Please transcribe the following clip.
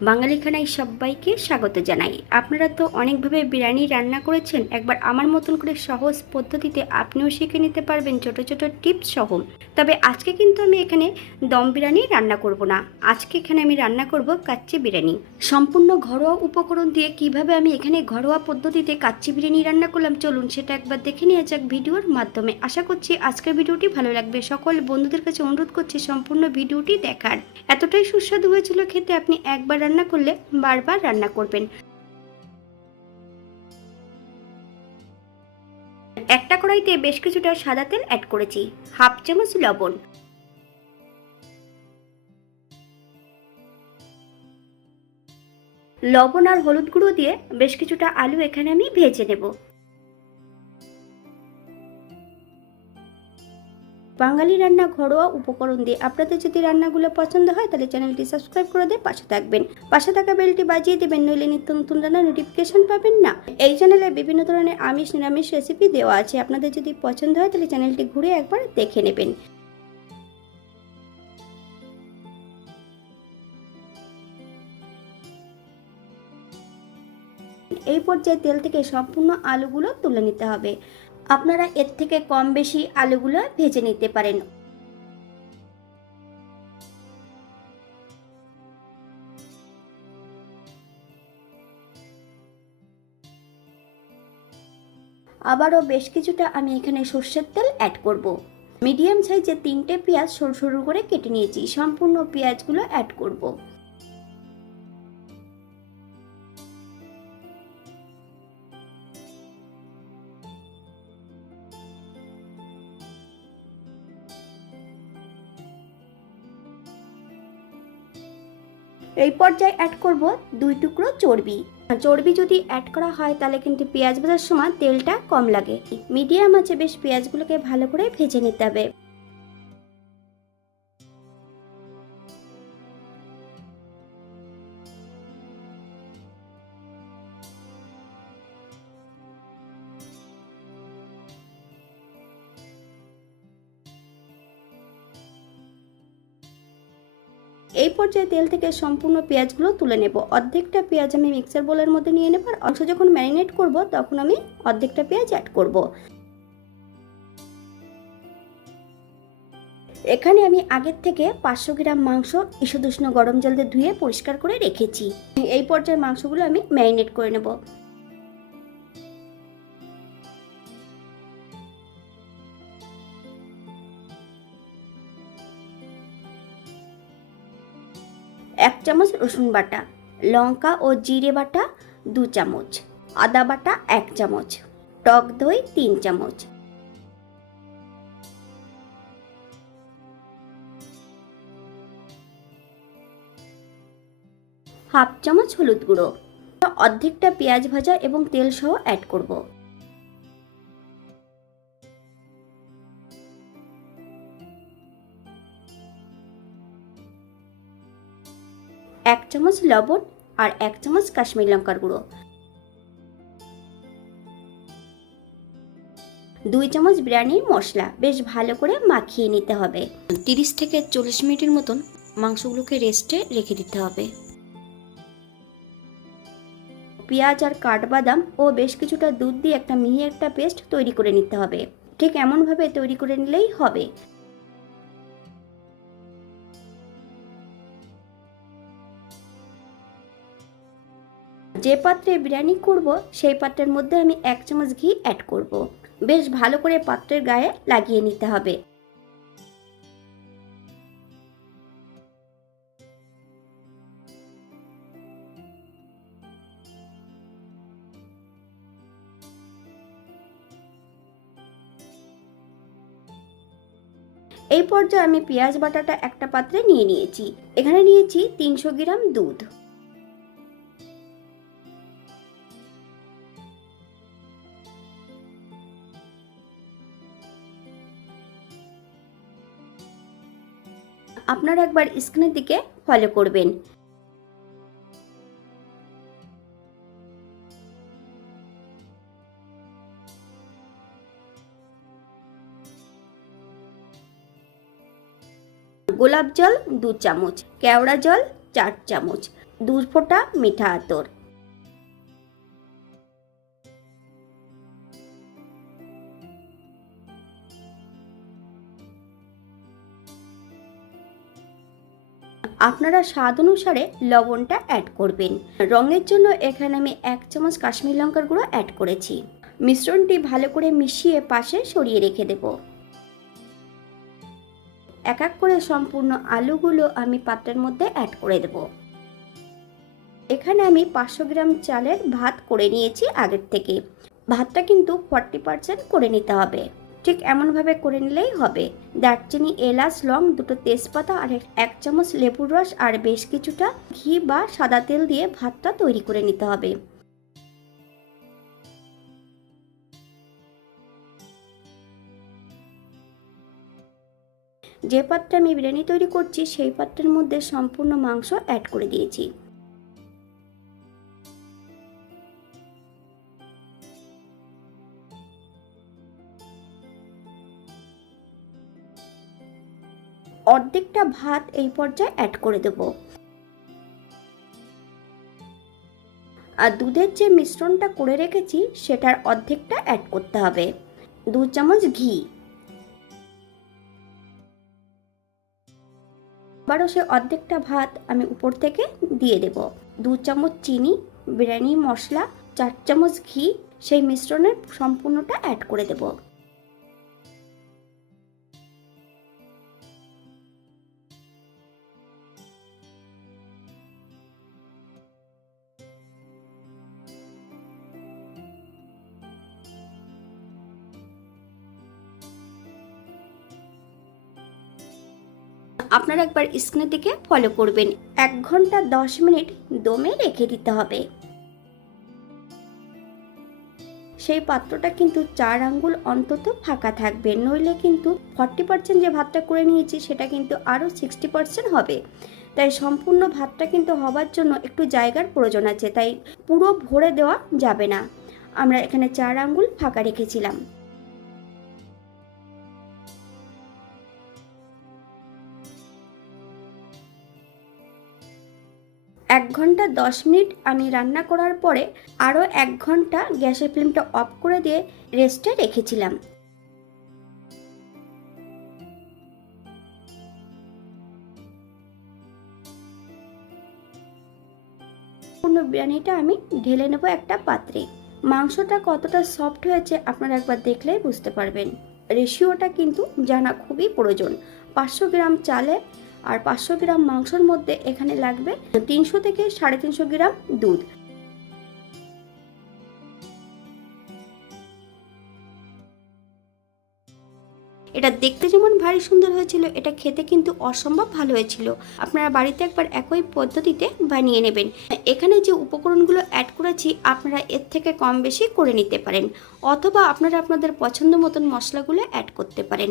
বাঙালিখানায় সবাইকে স্বাগত জানাই। আপনারা তো অনেকভাবে বিরিয়ানি রান্না করেছেন, একবার আমার মতন করে সহজ পদ্ধতিতে আপনিও শিখে নিতে পারবেন ছোট ছোট টিপস সহ। তবে আজকে কিন্তু আমি এখানে দম বিরিয়ানি রান্না করব না। আজকে এখানে আমি রান্না করব কাচ্চি বিরিয়ানি। সম্পূর্ণ ঘরোয়া উপকরণ দিয়ে কীভাবে আমি এখানে ঘরোয়া পদ্ধতিতে কাচ্চি বিরিয়ানি রান্না করলাম, চলুন সেটা একবার দেখে নেওয়া যাক ভিডিওর মাধ্যমে। আশা করছি আজকের ভিডিওটি ভালো লাগবে। সকল বন্ধুদের কাছে অনুরোধ করছি সম্পূর্ণ ভিডিওটি দেখার। এতটাই সুস্বাদু হয়েছিল খেতে, আপনি একবার রান্না করলে বারবার রান্না করবেন। একটা কড়াইতে বেশ কিছুটা সাদা তেল অ্যাড করেছি, হাফ চামচ লবণ। লবণ আর হলুদ গুঁড়ো দিয়ে বেশ কিছুটা আলু এখানে আমি ভেজে নেব। বাঙালি রান্না ঘরোয়া উপকরণ দিয়ে আপনাদের যদি রান্নাগুলো পছন্দ হয়, তাহলে চ্যানেলটি সাবস্ক্রাইব করে দিয়ে পাশে থাকবেন। পাশে থাকা বেলটি বাজিয়ে দেবেন, নইলে নিত্য নতুন রান্না নোটিফিকেশন পাবেন না। এই চ্যানেলে বিভিন্ন ধরনের আমিষ, নিরামিষ রেসিপি দেওয়া আছে। আপনাদের যদি পছন্দ হয়, তাহলে চ্যানেলটি ঘুরে একবার দেখে নেবেন। এই পর্যায়ে তেল থেকে সম্পূর্ণ আলুগুলো তুলে নিতে হবে। আপনারা এর থেকে কম বেশি আলুগুলো ভেজে নিতে পারেন আবারও বেশ কিছুটা আমি এখানে সর্ষের তেল অ্যাড করব। মিডিয়াম সাইজের তিনটে পেঁয়াজ সরু সরু করে কেটে নিয়েছি সম্পূর্ণ পেঁয়াজগুলো অ্যাড করব। এই পর্যায়ে অ্যাড করব দুই টুকরো চর্বি। চর্বি যদি অ্যাড করা হয়, তাহলে কিন্তু পেঁয়াজ ভাজার সময় তেলটা কম লাগে। মিডিয়াম আছে, বেশ পেঁয়াজগুলোকে ভালো করে ভেজে নিতে হবে। এই পর্যায়ে তেল থেকে সম্পূর্ণ পেঁয়াজগুলো তুলে নেব। অর্ধেকটা পেঁয়াজ আমি মিক্সার বোলের মধ্যে নিয়ে নেব আর অংশ যখন ম্যারিনেট করব, তখন আমি অর্ধেকটা পেঁয়াজ অ্যাড করব। এখানে আমি আগের থেকে পাঁচশো গ্রাম মাংস ইসুদুষ্ণ গরম জল দিয়ে ধুয়ে পরিষ্কার করে রেখেছি। এই পর্যায়ে মাংসগুলো আমি ম্যারিনেট করে নেব। এক চামচ রসুন বাটা, লঙ্কা ও জিরে বাটা দু চামচ, আদা বাটা এক চামচ, টক দই তিন চামচ। হাফ চামচ হলুদ গুঁড়ো, অর্ধেকটা পেঁয়াজ ভাজা এবং তেল সহ অ্যাড করব। এক চামচ লবণ আর এক চামচ কাশ্মীর লঙ্কার গুঁড়ো। দুই চামচ বিরিয়ানির মশলা। বেশ ভালো করে মাখিয়ে নিতে হবে। তিরিশ থেকে চল্লিশ মিনিটের মতন মাংসগুলোকে রেস্টে রেখে দিতে হবে। পেঁয়াজ আর কাঠবাদাম ও বেশ কিছুটা দুধ দিয়ে একটা মিহি একটা পেস্ট তৈরি করে নিতে হবে। ঠিক এমনভাবে তৈরি করে নিলেই হবে। যে পাত্রে বিরিয়ানি করব, সেই পাত্রের মধ্যে আমি এক চামচ ঘি অ্যাড করব। বেশ ভালো করে পাত্রের গায়ে লাগিয়ে নিতে হবে। এই পর্যায়ে আমি পেঁয়াজ বাটাটা একটা পাত্রে নিয়ে নিয়েছি। এখানে নিয়েছি তিনশো গ্রাম দুধ। আপনারা একবার স্ক্রিনের দিকে ফলো করবেন। গোলাপ জল দু চামচ, কেওড়া জল চার চামচ দু ফোঁটা মিঠা আতর। আপনারা স্বাদ অনুসারে লবণটা অ্যাড করবেন। রঙের জন্য এখানে আমি এক চামচ কাশ্মীর লঙ্কার গুঁড়ো অ্যাড করেছি। মিশ্রণটি ভালো করে মিশিয়ে পাশে সরিয়ে রেখে দেব। এক এক করে সম্পূর্ণ আলুগুলো আমি পাত্রের মধ্যে অ্যাড করে দেব। এখানে আমি পাঁচশো গ্রাম চালের ভাত করে নিয়েছি আগের থেকে। ভাতটা কিন্তু ফর্টি পার্সেন্ট করে নিতে হবে। ঠিক এমনভাবে করে নিলেই হবে। দারচিনি, এলাচ, লং দুটো তেজপাতা আর এক- চামচ লেবুর রস আর বেশ কিছুটা ঘি বা সাদা তেল দিয়ে ভাতটা তৈরি করে নিতে হবে। যে পাত্রে আমি বিরিয়ানি তৈরি করছি, সেই পাত্রের মধ্যে সম্পূর্ণ মাংস অ্যাড করে দিয়েছি। অর্ধেকটা ভাত এই পর্যায়ে অ্যাড করে দেব। আর দুধের যে মিশ্রণটা করে রেখেছি, সেটার অর্ধেকটা অ্যাড করতে হবে। দু চামচ ঘি। আবারও সে অর্ধেকটা ভাত আমি উপর থেকে দিয়ে দেব। দু চামচ চিনি, বিরিয়ানি মশলা, চার চামচ ঘি, সেই মিশ্রণের সম্পূর্ণটা অ্যাড করে দেবো। আপনারা একবার স্ক্রিনের দিকে ফলো করবেন। এক ঘণ্টা দশ মিনিট দমে রেখে দিতে হবে। সেই পাত্রটা কিন্তু চার আঙ্গুল অন্তত ফাঁকা থাকবে। নইলে কিন্তু ফর্টি পার্সেন্ট যে ভাতটা করে নিয়েছি, সেটা কিন্তু আরও সিক্সটি পার্সেন্ট হবে। তাই সম্পূর্ণ ভাতটা কিন্তু হবার জন্য একটু জায়গার প্রয়োজন আছে। তাই পুরো ভরে দেওয়া যাবে না। আমরা এখানে চার আঙ্গুল ফাঁকা রেখেছিলাম। এক ঘণ্টা দশ মিনিট আমি রান্না করার পরে আরও এক ঘণ্টা গ্যাসের ফ্লেমটা অফ করে দিয়ে রেস্টে রেখেছিলাম। বিরিয়ানিটা আমি ঢেলে নেব একটা পাত্রে। মাংসটা কতটা সফট হয়েছে আপনারা একবার দেখলেই বুঝতে পারবেন। রেশিওটা কিন্তু জানা খুবই প্রয়োজন। পাঁচশো গ্রাম চালে আর পাঁচশো গ্রাম মাংসর মধ্যে এখানে লাগবে তিনশো থেকে সাড়ে তিনশো গ্রাম দুধ। এটা দেখতে যেমন ভারী সুন্দর হয়েছিল, এটা খেতে কিন্তু অসম্ভব ভালো হয়েছিল। আপনারা বাড়িতে একবার একই পদ্ধতিতে বানিয়ে নেবেন। এখানে যে উপকরণগুলো অ্যাড করেছি, আপনারা এর থেকে কম বেশি করে নিতে পারেন, অথবা আপনারা আপনাদের পছন্দ মতন মশলাগুলো অ্যাড করতে পারেন।